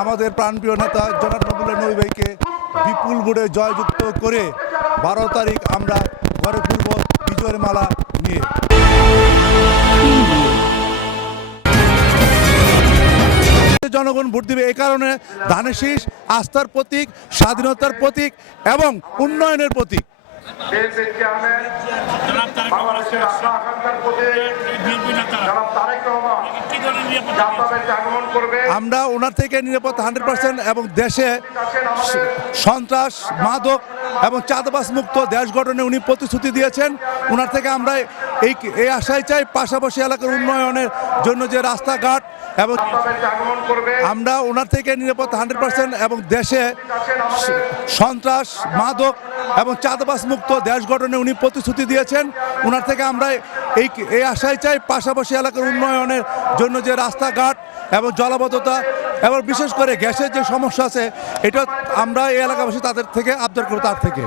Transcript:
আমাদের প্রাণপ্রিয় নেতা জনাব নবুল্লাহ নবী ভাইকে বিপুল ভোটে জয়যুক্ত করে 12 তারিখ আমরা ঘরে ফিরব বিজয়ের মালা নিয়ে। জনগণ ভোট দিবে এই কারণে ধানের শীষ আস্থার প্রতীক, স্বাধীনতার প্রতীক এবং উন্নয়নের প্রতীক। আমরা ওনার থেকে নিরাপদ 100% এবং দেশে সন্ত্রাস, মাদক এবং চাঁদাবাজ মুক্ত দেশ গঠনে উনি প্রতিশ্রুতি দিয়েছেন। ওনার থেকে আমরা এই আশাই চাই, পাশাপাশি এলাকার উন্নয়নের জন্য যে রাস্তাঘাট এবং আমরা ওনার থেকে নিরাপদ 100% এবং দেশে সন্ত্রাস, মাদক এবং চাঁদাবাজ মুক্ত দেশ গঠনে উনি প্রতিশ্রুতি দিয়েছেন। ওনার থেকে আমরা এই আশাই চাই, পাশাপাশি এলাকার উন্নয়নের জন্য যে রাস্তাঘাট এবং জলাবদ্ধতা এবং বিশেষ করে গ্যাসের যে সমস্যা আছে, এটা আমরা এই এলাকাবাসী তাদের থেকে আবদার করব তার থেকে।